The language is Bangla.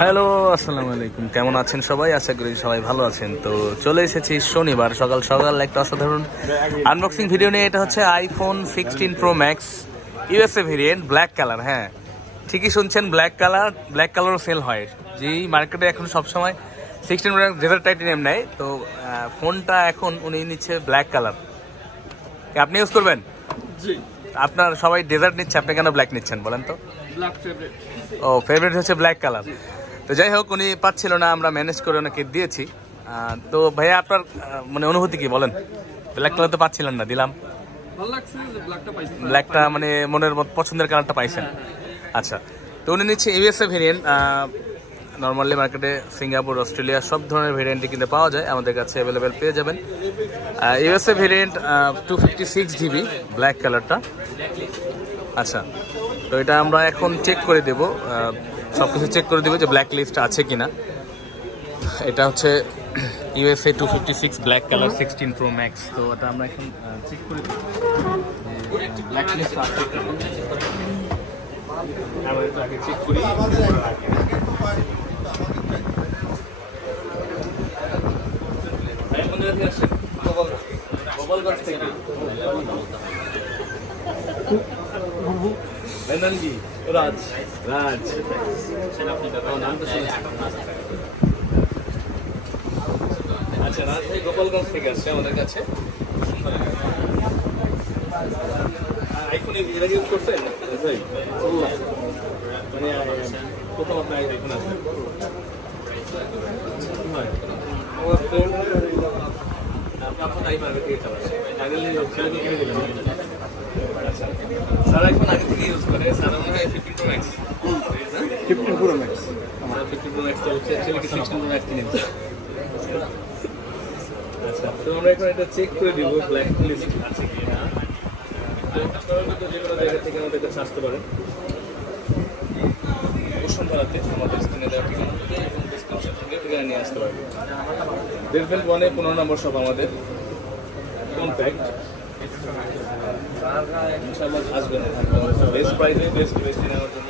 হ্যালো, আসসালামু আলাইকুম। কেমন আছেন সবাই? আশা করি সবাই ভালো আছেন। তো চলে এসেছি শনিবার সকাল সকাল একটা অসাধারণ আনবক্সিং ভিডিও নিয়ে। এটা হচ্ছে iPhone 16 pro max USA variant, black colour. হ্যাঁ, ঠিকই শুনছেন, ব্ল্যাক কালারও সেল হয়। যেই মার্কেটে এখন সবসময় 16 প্রো ম্যাক্স ডেজার্ট টাইটেনিয়াম নেয়, তো ফোনটা এখন উনি নিচ্ছে ব্ল্যাক কালার। আপনি ইউজ করবেন? জি। আপনার সবাই ডেজার্ট নিচ্ছে, আপনি কেন ব্ল্যাক নিচ্ছেন বলেন তো? Black favourite. ও, ফেভারিট হচ্ছে ব্ল্যাক কালার। তো যাই হোক, উনি পাচ্ছিল না, আমরা ম্যানেজ করে ওনাকে দিয়েছি। তো ভাইয়া, আপনার মানে অনুভূতি কি বলেন? ব্ল্যাক কালার তো পাচ্ছিলেন না, দিলাম। ভালো লাগছে যে ব্ল্যাকটা পাইছি। ব্ল্যাকটা মানে মনের পছন্দের কালারটা পাইছেন। আচ্ছা, তো উনি নিচ্ছে ইউএসএ ভেরিয়েন্ট। নর্মালি মার্কেটে সিঙ্গাপুর, অস্ট্রেলিয়া সব ধরনের ভেরিয়েন্টই কিন্তু পাওয়া যায়, আমাদের কাছে অ্যাভেলেবেল পেয়ে যাবেন। ইউএসএ ভেরিয়েন্ট 256 জিবি ব্ল্যাক কালারটা। আচ্ছা, তো এটা আমরা এখন চেক করে দেব, সব কিছু চেক করে দেবো যে ব্ল্যাক লিস্ট আছে কিনা। এটা হচ্ছে USA 256 black colour 16 pro max. তো এটা আমরা এখন চেক করে দেবো ব্ল্যাক লিস্ট আছে কিনা। আমরা এটা আগে চেক করি। গোপালগঞ্জ থেকে রাজ রাজ আচ্ছা, রাজ ভাই গোপালগঞ্জ থেকে আসছে আমাদের কাছে। আইফোন এর আগে ইউজ করছেন ভাই? মানে প্রথম আপনার আইফোন আছে? আমার ফ্রেন্ড আপনার আইফোন আগে থেকে চালাচ্ছে, ফাইনালি ছেলেকে কিনে দিলাম। আচ্ছা, স্যার আইফোন আগে থেকে ইউজ করে। স্যার মনে হয় 15 প্রো ম্যাক্স। 15 pro max. আমরা 15 প্রো ম্যাক্স চলছে, ছেলেকে 16 প্রো ম্যাক্স কিনে দিতে। আচ্ছা, তো আমরা এখন এটা চেক করে দিব ব্ল্যাক লিস্ট আছে কি না। তো আপনারা কিন্তু যে কোনো জায়গা থেকে আমাদের কাছে আসতে পারেন। বসুন্ধরাতে আমাদের স্ক্রিনে দেওয়া ঠিকানা থেকে এবং ডিসক্রিপশন থেকে ঠিকানা নিয়ে আসতে পারবেন। দেখবেন 1-এ 15 নম্বর সব আমাদের কন্ট্যাক্ট। ইনশাআল্লাহ আসবেন বেস্ট প্রাইসে বেস্ট নেওয়ার জন্য।